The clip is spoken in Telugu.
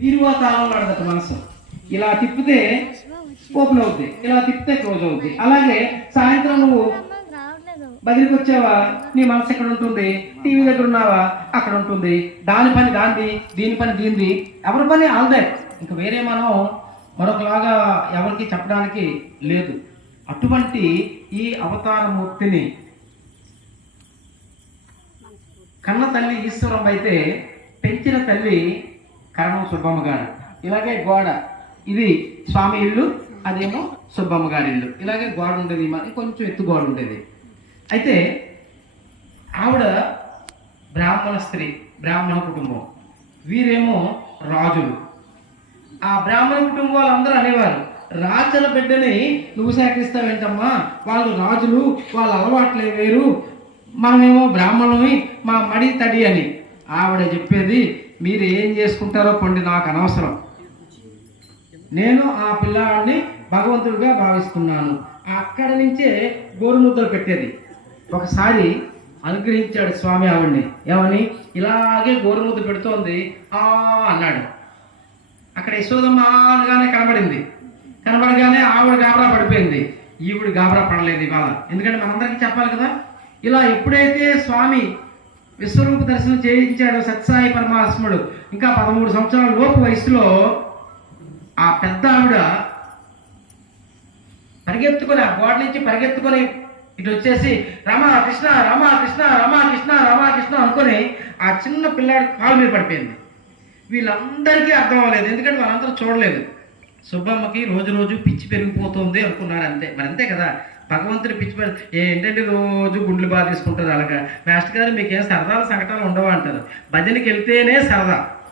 బీరువా తాళం వాడదట మనసు. ఇలా తిప్పితే ఓపెన్ అవుద్ది, ఇలా తిప్పితే క్లోజ్ అవుద్ది. అలాగే సాయంత్రం నువ్వు బదిలీకి వచ్చావా, నీ మనసు ఎక్కడ ఉంటుంది? టీవీ దగ్గర ఉన్నావా, అక్కడ ఉంటుంది. దాని పని దాంది, దీని పని దీనిది, ఎవరి పని ఆల్దే. ఇంకా వేరే మనం మరొకలాగా ఎవరికి చెప్పడానికి లేదు. అటువంటి ఈ అవతారమూర్తిని కన్న తల్లి ఈశ్వరం అయితే పెంచిన తల్లి కరణం సుబ్బమ్మ గారు. ఇలాగే గోడ, ఇది స్వామి ఇల్లు, అదేమో సుబ్బమ్మ గారి ఇల్లు. ఇలాగే గోడ ఉండేది, మరి కొంచెం ఎత్తు గోడ ఉండేది. అయితే ఆవిడ బ్రాహ్మణ స్త్రీ, బ్రాహ్మణ కుటుంబం, వీరేమో రాజులు. ఆ బ్రాహ్మణ కుటుంబం వాళ్ళందరూ అనేవారు, రాజుల బిడ్డని నువ్వు సేకరిస్తావేంటమ్మా, వాళ్ళు రాజులు, వాళ్ళ అలవాట్లే వేరు, మనమేమో బ్రాహ్మణుని, మా మడి తడి అని. ఆవిడ చెప్పేది, మీరు ఏం చేసుకుంటారో పండి, నాకు అనవసరం, నేను ఆ పిల్లాడిని భగవంతుడిగా భావిస్తున్నాను. అక్కడి నుంచే గోరుముద్దలు పెట్టేది. ఒకసారి అనుగ్రహించాడు స్వామి ఆవిడ్ని, ఏమని, ఇలాగే గోరుముద్ద పెడుతోంది అన్నాడు. అక్కడ యశోదమ్మ అనగానే కనబడగానే ఆవిడ గాబరా పడిపోయింది. ఈవిడ గాబరా పడలేదు ఇవాళ, ఎందుకంటే మనందరికీ చెప్పాలి కదా. ఇలా ఎప్పుడైతే స్వామి విశ్వరూప దర్శనం చేయించాడో సత్యసాయి పరమాత్ముడు, ఇంకా 13 సంవత్సరాల లోపు వయసులో ఆ పెద్ద ఆవిడ పరిగెత్తుకొని, ఆ గోడ నుంచి పరిగెత్తుకొని ఇటు వచ్చేసి రమా కృష్ణ రమా కృష్ణ రమా కృష్ణ రమా కృష్ణ అనుకొని ఆ చిన్న పిల్లాడి కాలు మీద పడిపోయింది. వీళ్ళందరికీ అర్థం అవ్వలేదు, ఎందుకంటే వాళ్ళందరూ చూడలేదు. సుబ్బమ్మకి రోజు రోజు పిచ్చి పెరిగిపోతుంది అనుకున్నారు, అంతే. మరి అంతే కదా, భగవంతుడి పిచ్చి ఏంటంటే రోజు గుండెలు బాగా తీసుకుంటారు. అలాగా మాస్టర్ గారు మీకేం సరదాలు సంకటాలు ఉండవు అంటారు. భజనకి వెళ్తేనే సరదా,